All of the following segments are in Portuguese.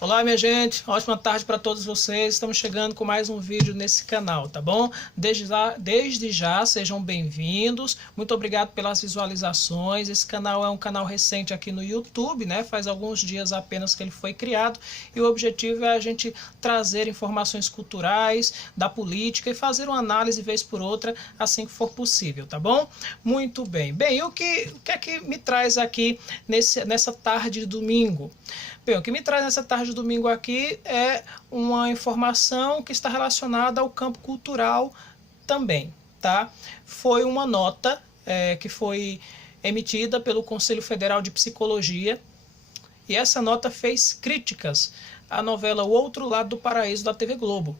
Olá, minha gente, ótima tarde para todos vocês. Estamos chegando com mais um vídeo nesse canal, tá bom? Desde já sejam bem-vindos. Muito obrigado pelas visualizações. Esse canal é um canal recente aqui no YouTube, né? Faz alguns dias apenas que ele foi criado e o objetivo é a gente trazer informações culturais, da política e fazer uma análise vez por outra, assim que for possível, tá bom? Muito bem. Bem, o que é que me traz aqui nessa tarde de domingo? Bem, o que me traz nessa tarde de domingo aqui é uma informação que está relacionada ao campo cultural também, tá? Foi uma nota que foi emitida pelo Conselho Federal de Psicologia e essa nota fez críticas à novela O Outro Lado do Paraíso da TV Globo,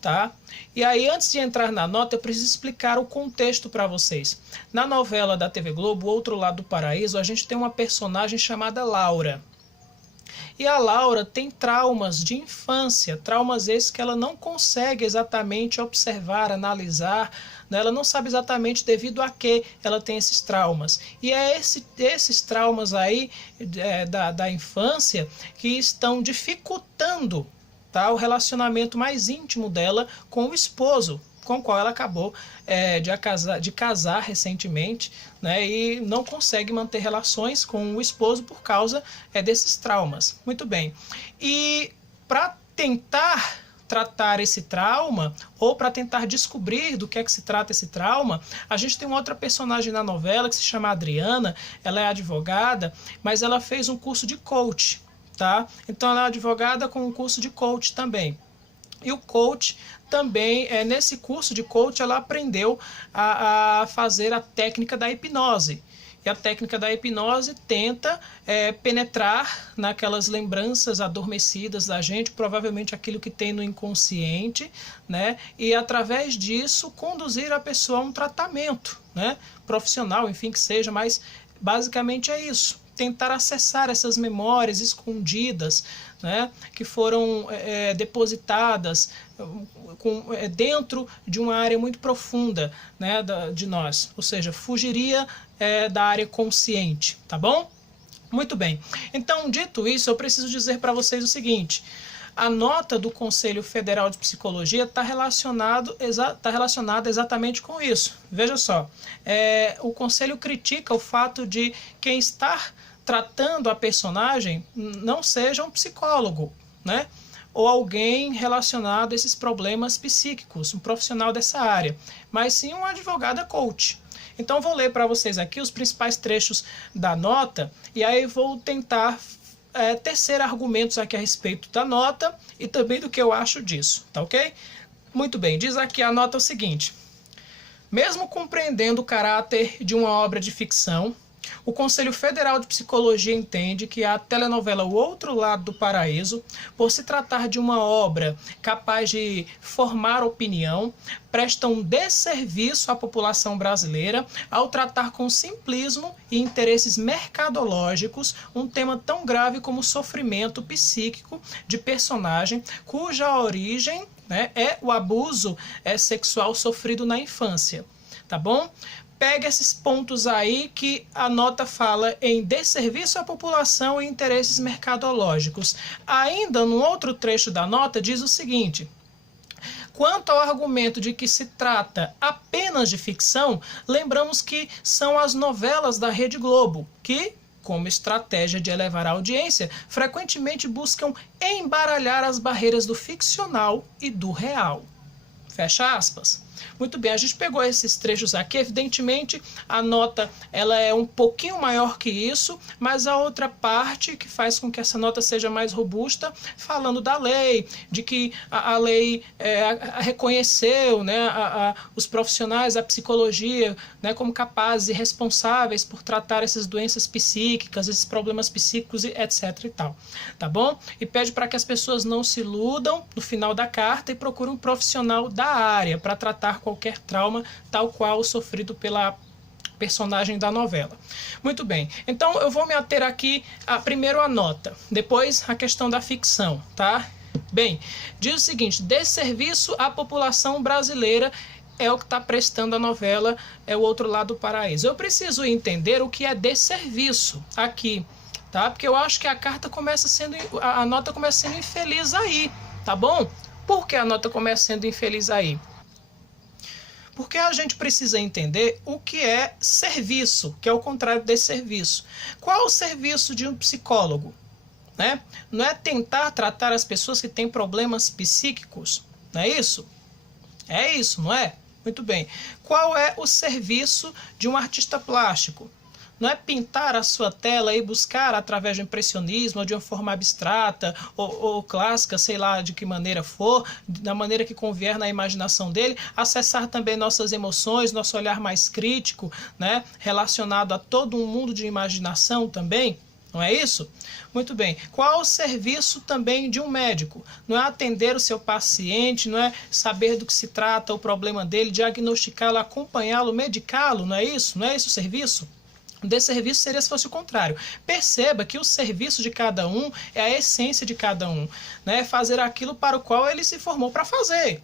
tá? E aí, antes de entrar na nota, eu preciso explicar o contexto para vocês. Na novela da TV Globo, O Outro Lado do Paraíso, a gente tem uma personagem chamada Laura. E a Laura tem traumas de infância, traumas esses que ela não consegue exatamente observar, analisar, né? Ela não sabe exatamente devido a que ela tem esses traumas. E é esses traumas aí da infância que estão dificultando, tá, o relacionamento mais íntimo dela com o esposo, com o qual ela acabou de casar recentemente, né, e não consegue manter relações com o esposo por causa desses traumas. Muito bem. E para tentar tratar esse trauma, ou para tentar descobrir do que é que se trata esse trauma, a gente tem uma outra personagem na novela que se chama Adriana. Ela é advogada, mas ela fez um curso de coach, tá? Então ela é advogada com um curso de coach também. E o coach também, nesse curso de coach, ela aprendeu a fazer a técnica da hipnose. E a técnica da hipnose tenta penetrar naquelas lembranças adormecidas da gente, provavelmente aquilo que tem no inconsciente, né? E através disso conduzir a pessoa a um tratamento, né, profissional, enfim, que seja, mas basicamente é isso. Tentar acessar essas memórias escondidas, né, que foram depositadas dentro de uma área muito profunda, né, de nós, ou seja, fugiria da área consciente, tá bom? Muito bem. Então, dito isso, eu preciso dizer para vocês o seguinte: a nota do Conselho Federal de Psicologia está relacionada exatamente com isso. Veja só, o Conselho critica o fato de quem está tratando a personagem não seja um psicólogo, né, ou alguém relacionado a esses problemas psíquicos, um profissional dessa área, mas sim um advogado coach. Então vou ler para vocês aqui os principais trechos da nota e aí vou tentar tecer argumentos aqui a respeito da nota e também do que eu acho disso, tá ok? Muito bem, diz aqui a nota o seguinte: mesmo compreendendo o caráter de uma obra de ficção, o Conselho Federal de Psicologia entende que a telenovela O Outro Lado do Paraíso, por se tratar de uma obra capaz de formar opinião, presta um desserviço à população brasileira ao tratar com simplismo e interesses mercadológicos um tema tão grave como o sofrimento psíquico de personagem cuja origem, né, é o abuso sexual sofrido na infância. Tá bom? Pega esses pontos aí que a nota fala em desserviço à população e interesses mercadológicos. Ainda no outro trecho da nota diz o seguinte: quanto ao argumento de que se trata apenas de ficção, lembramos que são as novelas da Rede Globo, que, como estratégia de elevar a audiência, frequentemente buscam embaralhar as barreiras do ficcional e do real. Fecha aspas. Muito bem, a gente pegou esses trechos aqui. Evidentemente a nota ela é um pouquinho maior que isso, mas a outra parte que faz com que essa nota seja mais robusta, falando da lei, de que a lei reconheceu, né, os profissionais da psicologia, né, como capazes e responsáveis por tratar essas doenças psíquicas, esses problemas psíquicos, etc. e tal, tá bom? E pede para que as pessoas não se iludam no final da carta e procurem um profissional da área para tratar qualquer trauma, tal qual o sofrido pela personagem da novela. Muito bem, então eu vou me ater aqui primeiro a nota, depois a questão da ficção, tá? Bem, diz o seguinte: desserviço à população brasileira é o que está prestando a novela O Outro Lado do Paraíso. Eu preciso entender o que é desserviço aqui, tá? Porque eu acho que a carta começa sendo, a nota começa sendo infeliz aí, tá bom? Por que a nota começa sendo infeliz aí? Porque a gente precisa entender o que é serviço, que é o contrário desse serviço. Qual é o serviço de um psicólogo? Né? Não é tentar tratar as pessoas que têm problemas psíquicos, não é isso? É isso, não é? Muito bem. Qual é o serviço de um artista plástico? Não é pintar a sua tela e buscar através do impressionismo, ou de uma forma abstrata ou clássica, sei lá de que maneira for, da maneira que convier na imaginação dele, acessar também nossas emoções, nosso olhar mais crítico, né, relacionado a todo um mundo de imaginação também. Não é isso? Muito bem. Qual o serviço também de um médico? Não é atender o seu paciente, não é saber do que se trata, o problema dele, diagnosticá-lo, acompanhá-lo, medicá-lo, não é isso? Não é esse o serviço? O desserviço seria se fosse o contrário. Perceba que o serviço de cada um é a essência de cada um, né? Fazer aquilo para o qual ele se formou para fazer,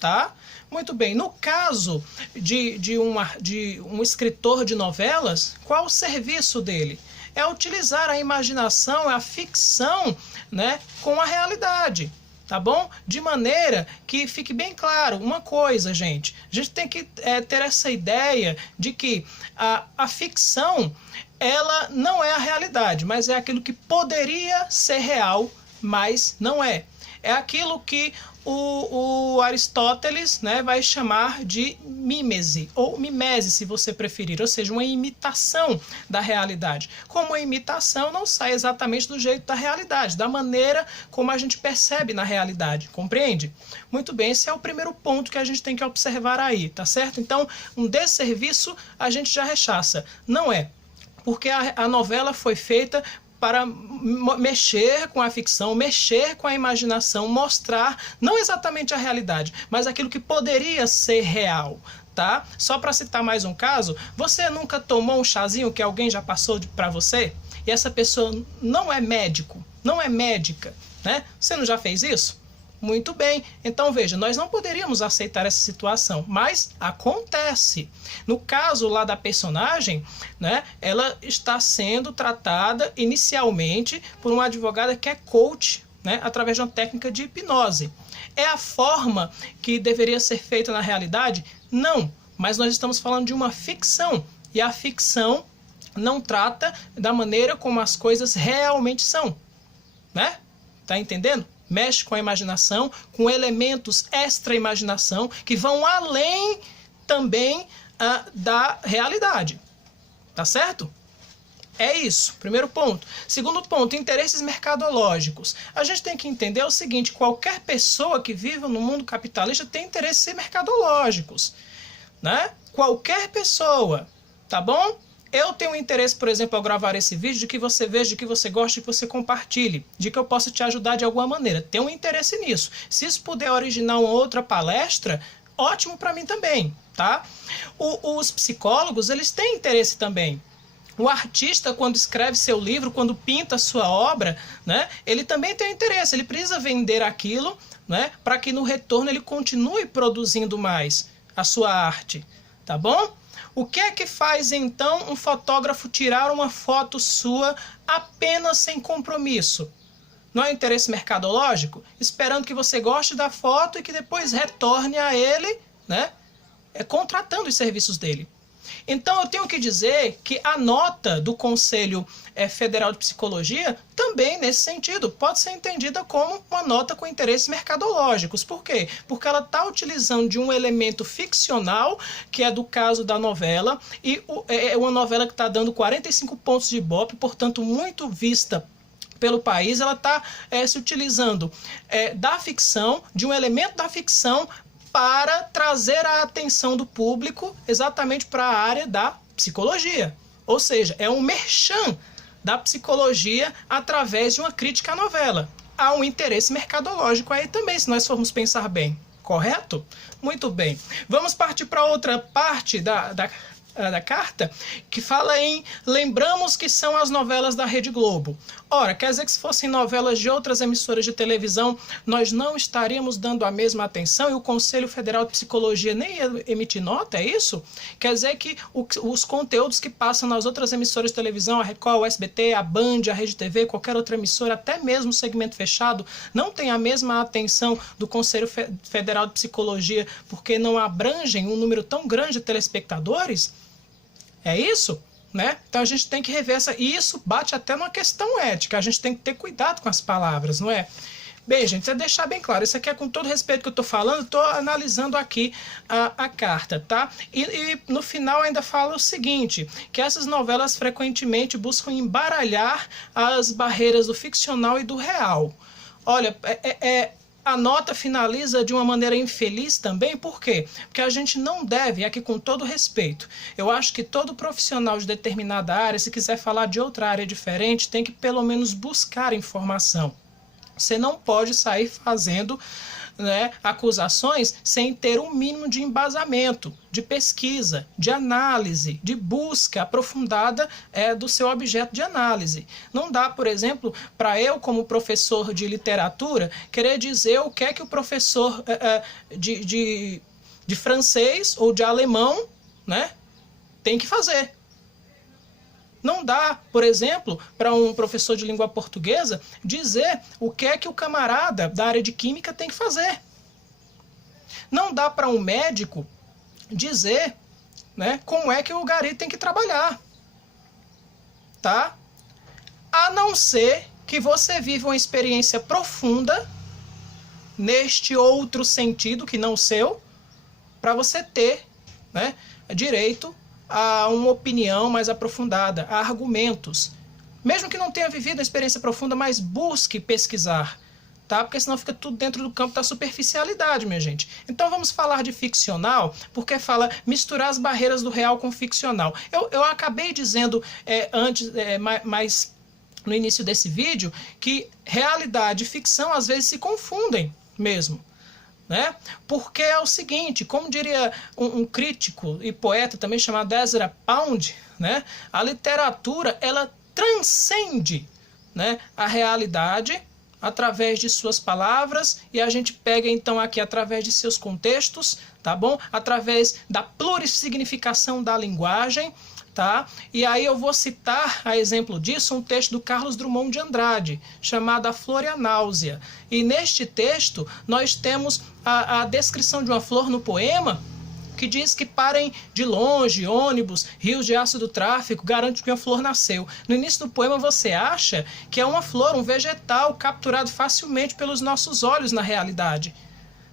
tá? Muito bem. No caso de um escritor de novelas, qual o serviço dele? É utilizar a imaginação, a ficção, né, com a realidade. Tá bom? De maneira que fique bem claro uma coisa, gente. A gente tem que ter essa ideia de que a ficção, ela não é a realidade, mas é aquilo que poderia ser real, mas não é. É aquilo que o Aristóteles, né, vai chamar de mímese, ou mimese, se você preferir, ou seja, uma imitação da realidade. Como a imitação não sai exatamente do jeito da realidade, da maneira como a gente percebe na realidade, compreende? Muito bem, esse é o primeiro ponto que a gente tem que observar aí, tá certo? Então, um desserviço a gente já rechaça. Não é, porque a novela foi feita para mexer com a ficção, mexer com a imaginação, mostrar não exatamente a realidade, mas aquilo que poderia ser real, tá? Só para citar mais um caso, você nunca tomou um chazinho que alguém já passou para você? E essa pessoa não é médico, não é médica, né? Você não já fez isso? Muito bem, então veja, nós não poderíamos aceitar essa situação, mas acontece. No caso lá da personagem, né, ela está sendo tratada inicialmente por uma advogada que é coach, né, através de uma técnica de hipnose. É a forma que deveria ser feita na realidade? Não, mas nós estamos falando de uma ficção, e a ficção não trata da maneira como as coisas realmente são, né? Tá entendendo? Mexe com a imaginação, com elementos extra-imaginação que vão além também da realidade. Tá certo? É isso, primeiro ponto. Segundo ponto, interesses mercadológicos. A gente tem que entender o seguinte, qualquer pessoa que viva no mundo capitalista tem interesses mercadológicos, né? Qualquer pessoa, tá bom? Eu tenho interesse, por exemplo, ao gravar esse vídeo, de que você veja, de que você goste, de que você compartilhe, de que eu possa te ajudar de alguma maneira. Tenho um interesse nisso. Se isso puder originar uma outra palestra, ótimo para mim também, tá? Os psicólogos, eles têm interesse também. O artista, quando escreve seu livro, quando pinta sua obra, né, ele também tem interesse. Ele precisa vender aquilo, né, para que no retorno ele continue produzindo mais a sua arte, tá bom? O que é que faz, então, um fotógrafo tirar uma foto sua apenas sem compromisso? Não é interesse mercadológico? Esperando que você goste da foto e que depois retorne a ele, né? Contratando os serviços dele. Então, eu tenho que dizer que a nota do Conselho Federal de Psicologia também, nesse sentido, pode ser entendida como uma nota com interesses mercadológicos. Por quê? Porque ela está utilizando de um elemento ficcional, que é do caso da novela, e é uma novela que está dando 45 pontos de Ibope, portanto, muito vista pelo país. Ela está se utilizando da ficção, de um elemento da ficção, para trazer a atenção do público exatamente para a área da psicologia. Ou seja, é um merchan da psicologia através de uma crítica à novela. Há um interesse mercadológico aí também, se nós formos pensar bem. Correto? Muito bem. Vamos partir para outra parte da carta, que fala em lembramos que são as novelas da Rede Globo. Ora, quer dizer que se fossem novelas de outras emissoras de televisão, nós não estaríamos dando a mesma atenção e o Conselho Federal de Psicologia nem ia emitir nota, é isso? Quer dizer que os conteúdos que passam nas outras emissoras de televisão, a Record, o SBT, a Band, a Rede TV, qualquer outra emissora, até mesmo o segmento fechado, não tem a mesma atenção do Conselho Federal de Psicologia porque não abrangem um número tão grande de telespectadores? É isso? Né? Então a gente tem que rever e isso bate até numa questão ética, a gente tem que ter cuidado com as palavras, não é? Bem, gente, é deixar bem claro, isso aqui é com todo respeito que eu estou falando, eu estou analisando aqui a carta, tá? E no final ainda fala o seguinte, que essas novelas frequentemente buscam embaralhar as barreiras do ficcional e do real. Olha, a nota finaliza de uma maneira infeliz também, por quê? Porque a gente não deve, aqui com todo respeito, eu acho que todo profissional de determinada área, se quiser falar de outra área diferente, tem que pelo menos buscar informação. Você não pode sair fazendo, né, acusações sem ter um mínimo de embasamento, de pesquisa, de análise, de busca aprofundada do seu objeto de análise. Não dá, por exemplo, para eu, como professor de literatura, querer dizer o que é que o professor de francês ou de alemão, né, tem que fazer. Não dá, por exemplo, para um professor de língua portuguesa dizer o que é que o camarada da área de química tem que fazer. Não dá para um médico dizer, né, como é que o gari tem que trabalhar. Tá? A não ser que você viva uma experiência profunda neste outro sentido que não o seu, para você ter, né, direito a uma opinião mais aprofundada, a argumentos. Mesmo que não tenha vivido a experiência profunda, mas busque pesquisar, tá? Porque senão fica tudo dentro do campo da superficialidade, minha gente. Então vamos falar de ficcional, porque fala misturar as barreiras do real com o ficcional. Eu acabei dizendo antes, mas no início desse vídeo, que realidade e ficção às vezes se confundem mesmo. Né? Porque é o seguinte, como diria um crítico e poeta também chamado Ezra Pound, né? A literatura ela transcende, né, a realidade através de suas palavras e a gente pega então aqui através de seus contextos, tá bom? Através da plurissignificação da linguagem. Tá? E aí eu vou citar, a exemplo disso, um texto do Carlos Drummond de Andrade, chamado A Flor e a Náusea. E neste texto nós temos a descrição de uma flor no poema, que diz que parem de longe ônibus, rios de ácido tráfico, garante que uma flor nasceu. No início do poema você acha que é uma flor, um vegetal capturado facilmente pelos nossos olhos na realidade.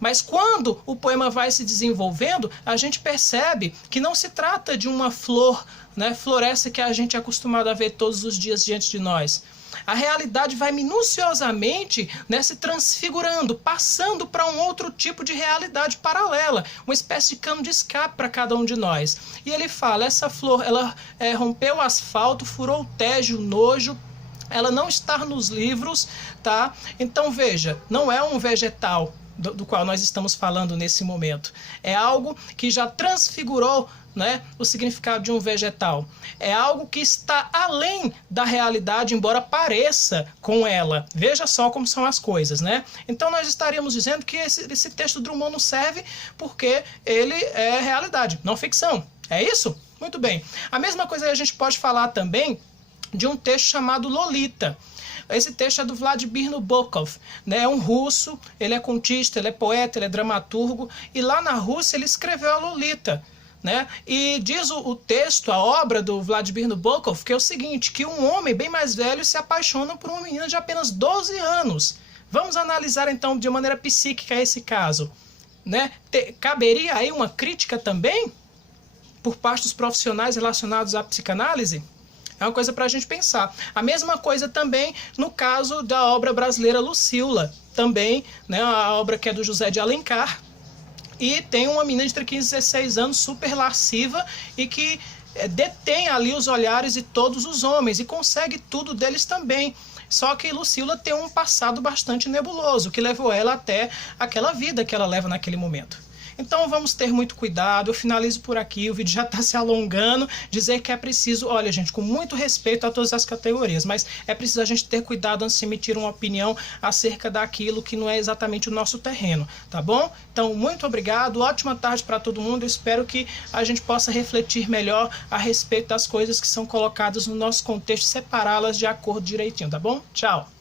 Mas quando o poema vai se desenvolvendo, a gente percebe que não se trata de uma flor, né, floresta que a gente é acostumado a ver todos os dias diante de nós. A realidade vai minuciosamente, né, se transfigurando, passando para um outro tipo de realidade paralela, uma espécie de cano de escape para cada um de nós. E ele fala, essa flor, ela rompeu o asfalto, furou o tédio, o nojo, ela não está nos livros, tá? Então veja, não é um vegetal do qual nós estamos falando nesse momento. É algo que já transfigurou, né, o significado de um vegetal. É algo que está além da realidade, embora pareça com ela. Veja só como são as coisas, né? Então nós estaríamos dizendo que esse texto do Drummond não serve porque ele é realidade, não ficção. É isso? Muito bem. A mesma coisa a gente pode falar também de um texto chamado Lolita. Esse texto é do Vladimir Nabokov, né? É um russo, ele é contista, ele é poeta, ele é dramaturgo, e lá na Rússia ele escreveu a Lolita, né? E diz o texto, a obra do Vladimir Nabokov, que é o seguinte, que um homem bem mais velho se apaixona por uma menina de apenas 12 anos. Vamos analisar então de maneira psíquica esse caso, né? Caberia aí uma crítica também por parte dos profissionais relacionados à psicanálise? É uma coisa para a gente pensar. A mesma coisa também no caso da obra brasileira Lucila, também, né, a obra que é do José de Alencar, e tem uma menina de 15 e 16 anos super lasciva e que detém ali os olhares de todos os homens e consegue tudo deles também. Só que Lucila tem um passado bastante nebuloso, que levou ela até aquela vida que ela leva naquele momento. Então vamos ter muito cuidado. Eu finalizo por aqui, o vídeo já está se alongando. Dizer que é preciso, olha gente, com muito respeito a todas as categorias, mas é preciso a gente ter cuidado antes de emitir uma opinião acerca daquilo que não é exatamente o nosso terreno, tá bom? Então muito obrigado, ótima tarde para todo mundo. Eu espero que a gente possa refletir melhor a respeito das coisas que são colocadas no nosso contexto, separá-las de acordo direitinho, tá bom? Tchau!